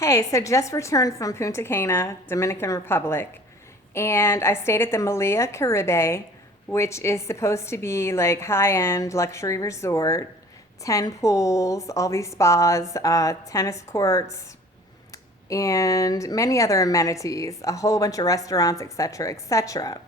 Hey, so just returned from Punta Cana, Dominican Republic, and I stayed at the Malia Caribe, which is supposed to be like high-end luxury resort, 10 pools, all these spas, tennis courts, and many other amenities, a whole bunch of restaurants, etc., etc.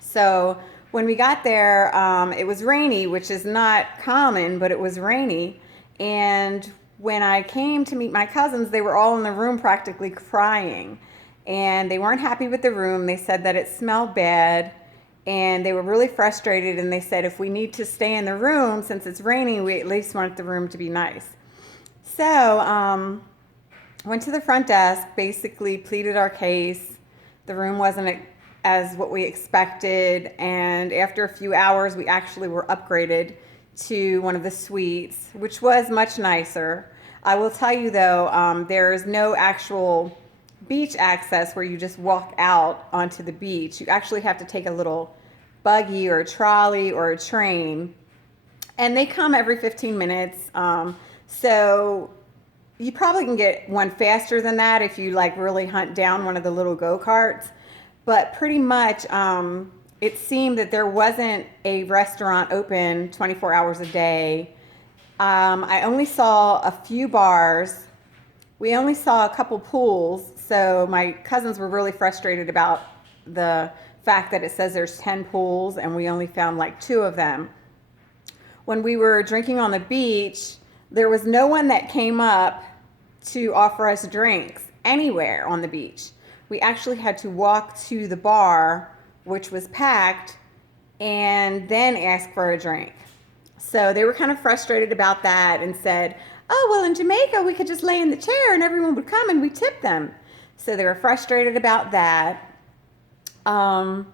So when we got there, it was rainy, which is not common, but it was rainy. And when I came to meet my cousins, they were all in the room practically crying. And they weren't happy with the room. They said that it smelled bad. And they were really frustrated. And they said, if we need to stay in the room, since it's raining, we at least want the room to be nice. So, went to the front desk, basically pleaded our case. The room wasn't as what we expected, and after a few hours, we actually were upgraded to one of the suites, which was much nicer. I will tell you though, there is no actual beach access where you just walk out onto the beach. You actually have to take a little buggy or a trolley or a train, and they come every 15 minutes. So you probably can get one faster than that if you like really hunt down one of the little go-karts. But pretty much, it seemed that there wasn't a restaurant open 24 hours a day. I only saw a few bars. We only saw a couple pools. So my cousins were really frustrated about the fact that it says there's 10 pools and we only found like two of them. When we were drinking on the beach, there was no one that came up to offer us drinks anywhere on the beach. We actually had to walk to the bar, which was packed, and then ask for a drink. So they were kind of frustrated about that and said, oh, well, in Jamaica, we could just lay in the chair and everyone would come and we tip them. So they were frustrated about that. So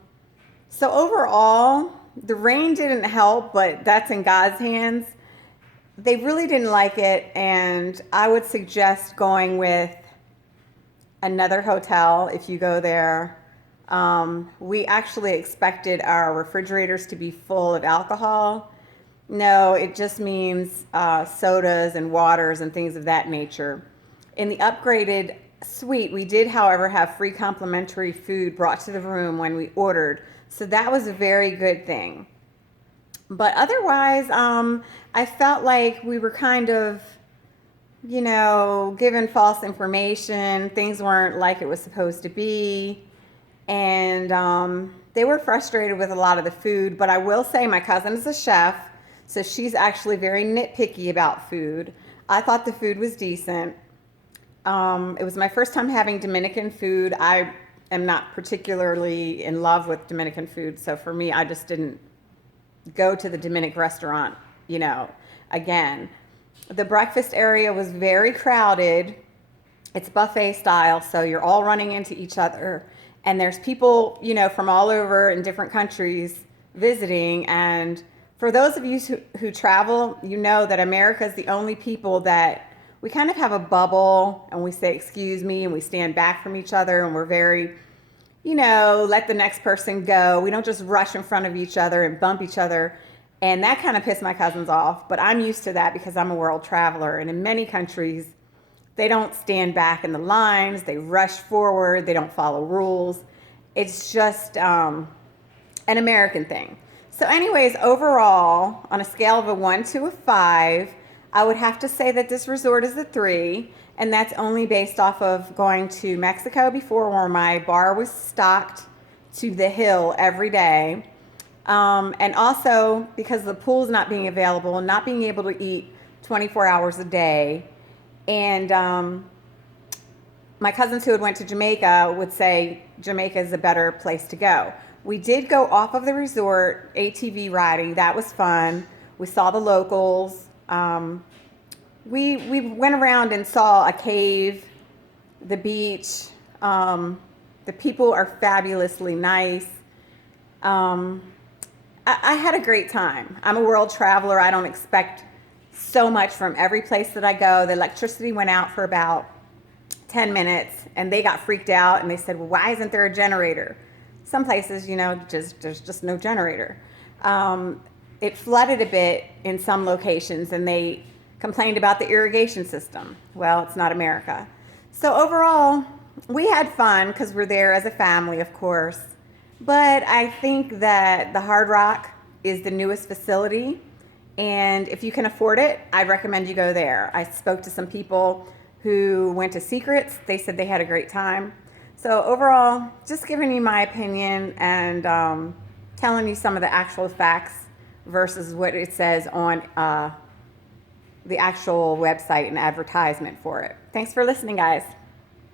overall, the rain didn't help, but that's in God's hands. They really didn't like it, and I would suggest going with another hotel if you go there. We actually expected our refrigerators to be full of alcohol. No, it just means sodas and waters and things of that nature. In the upgraded suite, we did, however, have free complimentary food brought to the room when we ordered. So that was a very good thing. But otherwise, I felt like we were kind of, given false information. Things weren't like it was supposed to be. And they were frustrated with a lot of the food. But I will say my cousin is a chef, so she's actually very nitpicky about food. I thought the food was decent. It was my first time having Dominican food. I am not particularly in love with Dominican food, so for me, I just didn't go to the Dominican restaurant, again. The breakfast area was very crowded. It's buffet style, so you're all running into each other. And there's people, from all over in different countries visiting. And for those of you who travel, you know that America is the only people that we kind of have a bubble and we say, excuse me, and we stand back from each other and we're very, let the next person go. We don't just rush in front of each other and bump each other. And that kind of pissed my cousins off. But I'm used to that because I'm a world traveler. And in many countries, they don't stand back in the lines. They rush forward. They don't follow rules. It's just an American thing. So anyways, overall, on a scale of a 1 to a 5, I would have to say that this resort is a 3. And that's only based off of going to Mexico before, where my bar was stocked to the hill every day. And also because of the pools not being available, not being able to eat 24 hours a day. And my cousins who had went to Jamaica would say Jamaica is a better place to go. We did go off of the resort, ATV riding. That was fun. We saw the locals. We went around and saw a cave, the beach. The people are fabulously nice. I had a great time. I'm a world traveler. I don't expect so much from every place that I go. The electricity went out for about 10 minutes and they got freaked out and they said, well, why isn't there a generator? Some places, there's just no generator. It flooded a bit in some locations and they complained about the irrigation system. Well, it's not America. So overall, we had fun because we're there as a family, of course. But I think that the Hard Rock is the newest facility. And if you can afford it, I'd recommend you go there. I spoke to some people who went to Secrets. They said they had a great time. So overall, just giving you my opinion and telling you some of the actual facts versus what it says on the actual website and advertisement for it. Thanks for listening, guys.